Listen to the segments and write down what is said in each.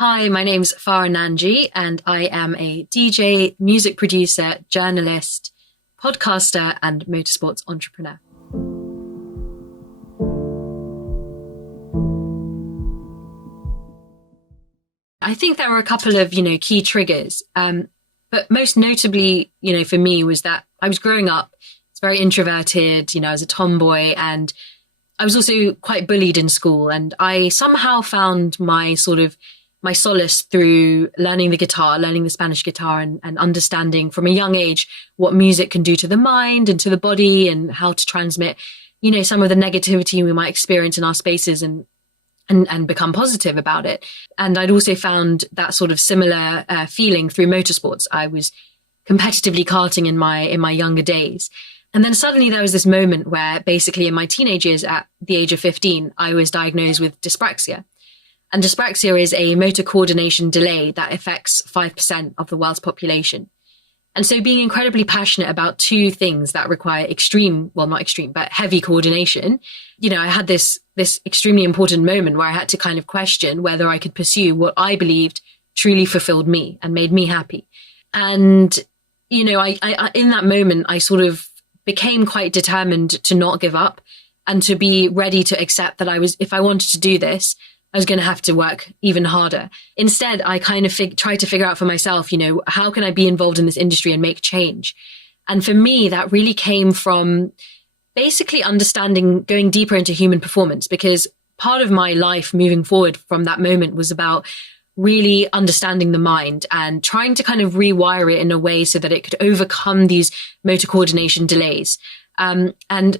Hi, my name's Farah Nanji, and I am a DJ, music producer, journalist, podcaster, and motorsports entrepreneur. I think there were a couple of, key triggers. But most notably, for me was that I was growing up, it's very introverted, I was a tomboy, and I was also quite bullied in school. And I somehow found my solace through learning the guitar, learning the Spanish guitar, and understanding from a young age what music can do to the mind and to the body, and how to transmit, some of the negativity we might experience in our spaces and become positive about it. And I'd also found that sort of similar feeling through motorsports. I was competitively karting in my younger days. And then suddenly there was this moment where basically in my teenage years, at the age of 15, I was diagnosed with dyspraxia. And dyspraxia is a motor coordination delay that affects 5% of the world's population. And so being incredibly passionate about two things that require not extreme, but heavy coordination, I had this extremely important moment where I had to kind of question whether I could pursue what I believed truly fulfilled me and made me happy. And, I in that moment, I sort of became quite determined to not give up and to be ready to accept that if I wanted to do this, I was going to have to work even harder. Instead, I kind of tried to figure out for myself, how can I be involved in this industry and make change? And for me, that really came from basically understanding, going deeper into human performance, because part of my life moving forward from that moment was about really understanding the mind and trying to kind of rewire it in a way so that it could overcome these motor coordination delays. And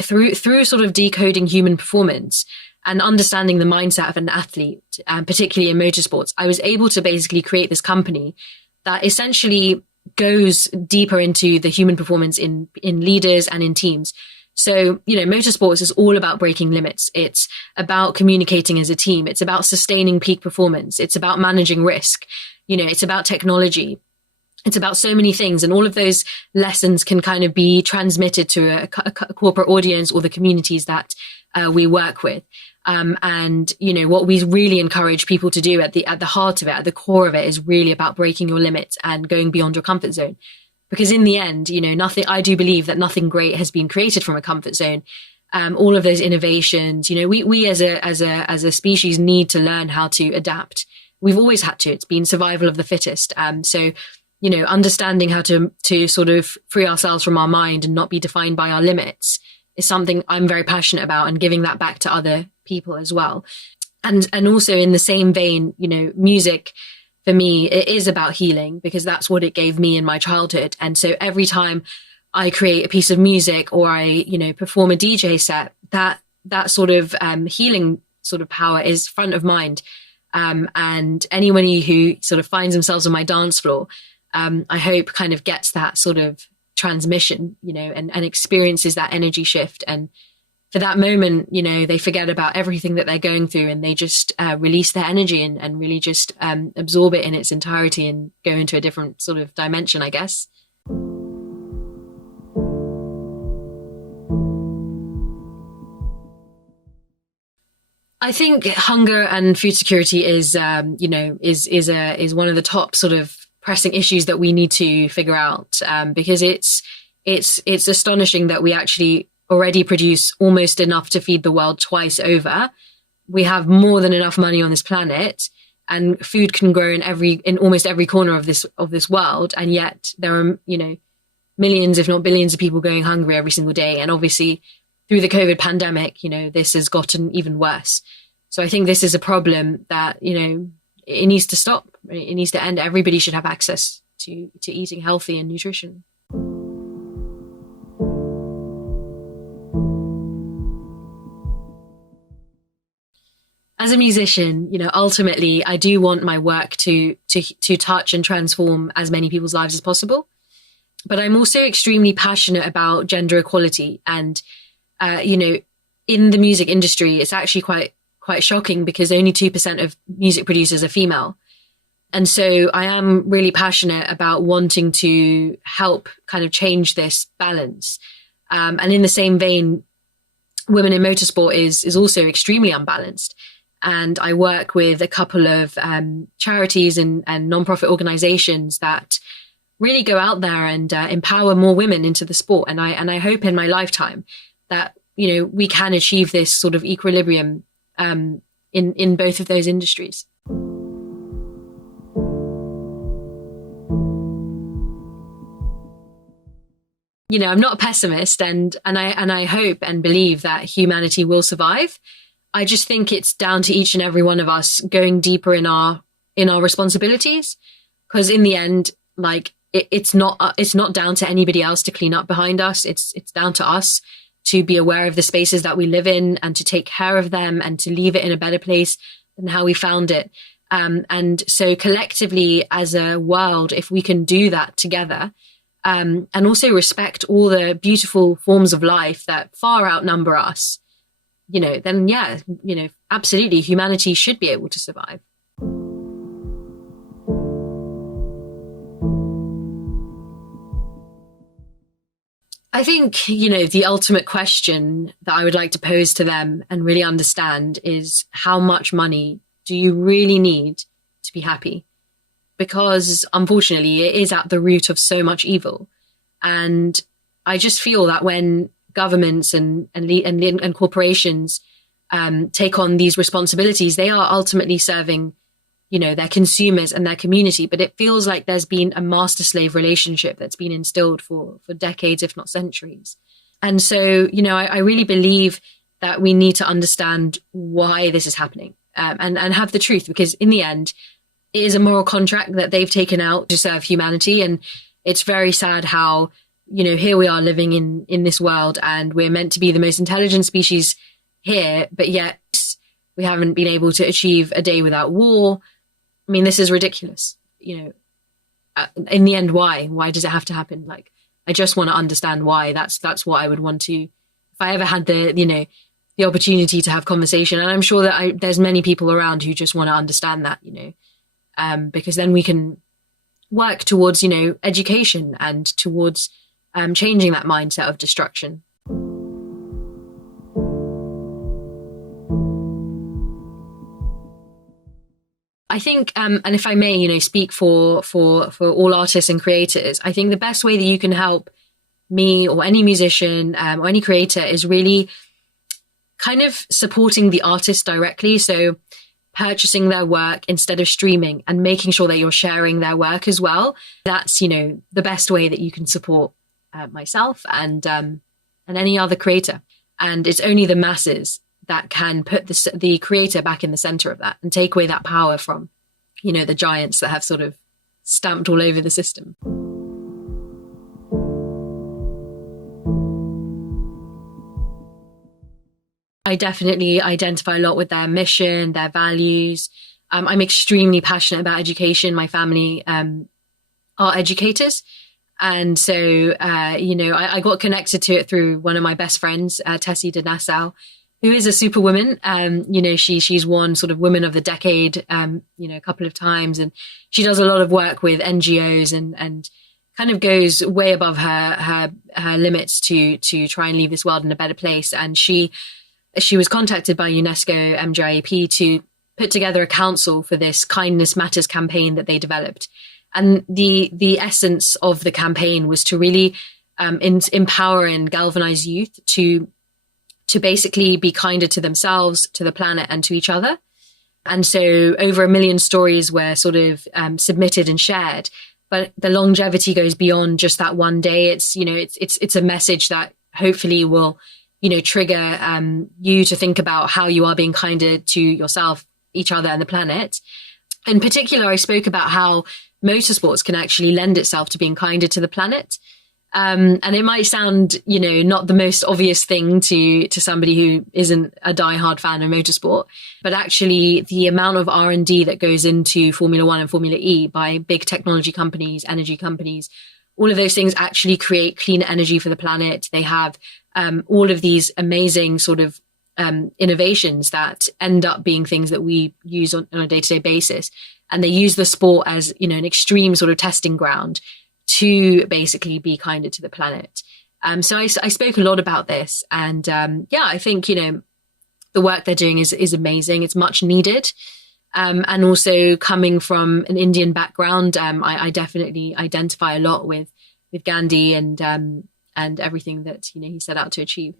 through sort of decoding human performance and understanding the mindset of an athlete, particularly in motorsports, I was able to basically create this company that essentially goes deeper into the human performance in leaders and in teams. So, motorsports is all about breaking limits. It's about communicating as a team. It's about sustaining peak performance. It's about managing risk. It's about technology. It's about so many things. And all of those lessons can kind of be transmitted to a corporate audience or the communities that we work with. And what we really encourage people to do at the heart of it, at the core of it, is really about breaking your limits and going beyond your comfort zone. Because in the end, I do believe that nothing great has been created from a comfort zone. All of those innovations, we as a species need to learn how to adapt. We've always had to. It's been survival of the fittest. So understanding how to sort of free ourselves from our mind and not be defined by our limits is something I'm very passionate about, and giving that back to other people as well. And also in the same vein, music for me, it is about healing, because that's what it gave me in my childhood. And so every time I create a piece of music or I, perform a DJ set, that sort of healing sort of power is front of mind. And anyone who sort of finds themselves on my dance floor, I hope kind of gets that sort of transmission, and experiences that energy shift. And for that moment, they forget about everything that they're going through, and they just release their energy and really just absorb it in its entirety and go into a different sort of dimension, I guess. I think hunger and food security is one of the top sort of pressing issues that we need to figure out, because it's astonishing that we actually already produce almost enough to feed the world twice over. We have more than enough money on this planet, and food can grow in almost every corner of this world, and yet there are millions, if not billions, of people going hungry every single day. And obviously through the COVID pandemic, this has gotten even worse. So I think this is a problem that it needs to stop. It needs to end. Everybody should have access to eating healthy and nutrition. As a musician, ultimately, I do want my work to touch and transform as many people's lives as possible. But I'm also extremely passionate about gender equality. And, in the music industry, it's actually quite shocking, because only 2% of music producers are female. And so I am really passionate about wanting to help kind of change this balance. And in the same vein, women in motorsport is also extremely unbalanced. And I work with a couple of charities and nonprofit organizations that really go out there and empower more women into the sport. And I hope in my lifetime that, we can achieve this sort of equilibrium in both of those industries. I'm not a pessimist, and I hope and believe that humanity will survive. I just think it's down to each and every one of us going deeper in our responsibilities, because in the end, it's not down to anybody else to clean up behind us. It's down to us to be aware of the spaces that we live in and to take care of them and to leave it in a better place than how we found it. And so collectively as a world, if we can do that together, and also respect all the beautiful forms of life that far outnumber us, then absolutely humanity should be able to survive. I think, the ultimate question that I would like to pose to them and really understand is, how much money do you really need to be happy? Because unfortunately, it is at the root of so much evil. And I just feel that when governments and corporations take on these responsibilities, they are ultimately serving, their consumers and their community. But it feels like there's been a master-slave relationship that's been instilled for decades, if not centuries. And so, I really believe that we need to understand why this is happening and have the truth, because in the end, it is a moral contract that they've taken out to serve humanity. And it's very sad how, here we are living in this world, and we're meant to be the most intelligent species here, but yet we haven't been able to achieve a day without war. I mean, this is ridiculous. In the end, why? Why does it have to happen? I just want to understand why. That's what I would want to, if I ever had the opportunity to have conversation. And I'm sure that there's many people around who just want to understand that, because then we can work towards, education and towards changing that mindset of destruction. I think, and if I may, speak for all artists and creators, I think the best way that you can help me or any musician or any creator is really kind of supporting the artist directly. So purchasing their work instead of streaming, and making sure that you're sharing their work as well. That's, the best way that you can support myself and any other creator. And it's only the masses that can put the creator back in the center of that and take away that power from, the giants that have sort of stamped all over the system. I definitely identify a lot with their mission, their values. I'm extremely passionate about education. My family are educators. And so, I got connected to it through one of my best friends, Tessie de Nassau, who is a superwoman. She's won sort of Women of the Decade, a couple of times. And she does a lot of work with NGOs and kind of goes way above her limits to try and leave this world in a better place. And she was contacted by UNESCO MGIEP to put together a council for this Kindness Matters campaign that they developed. And the essence of the campaign was to really empower and galvanize youth to basically be kinder to themselves, to the planet, and to each other. And so over 1 million stories were sort of submitted and shared. But the longevity goes beyond just that one day. It's a message that hopefully will trigger you to think about how you are being kinder to yourself, each other, and the planet. In particular, I spoke about how motorsports can actually lend itself to being kinder to the planet. And it might sound, not the most obvious thing to somebody who isn't a diehard fan of motorsport, but actually the amount of R&D that goes into Formula One and Formula E by big technology companies, energy companies, all of those things actually create cleaner energy for the planet. They have all of these amazing sort of innovations that end up being things that we use on a day-to-day basis. And they use the sport as, an extreme sort of testing ground to basically be kinder to the planet. So I spoke a lot about this. And I think, the work they're doing is amazing. It's much needed. And also coming from an Indian background, I definitely identify a lot with Gandhi and everything that, he set out to achieve.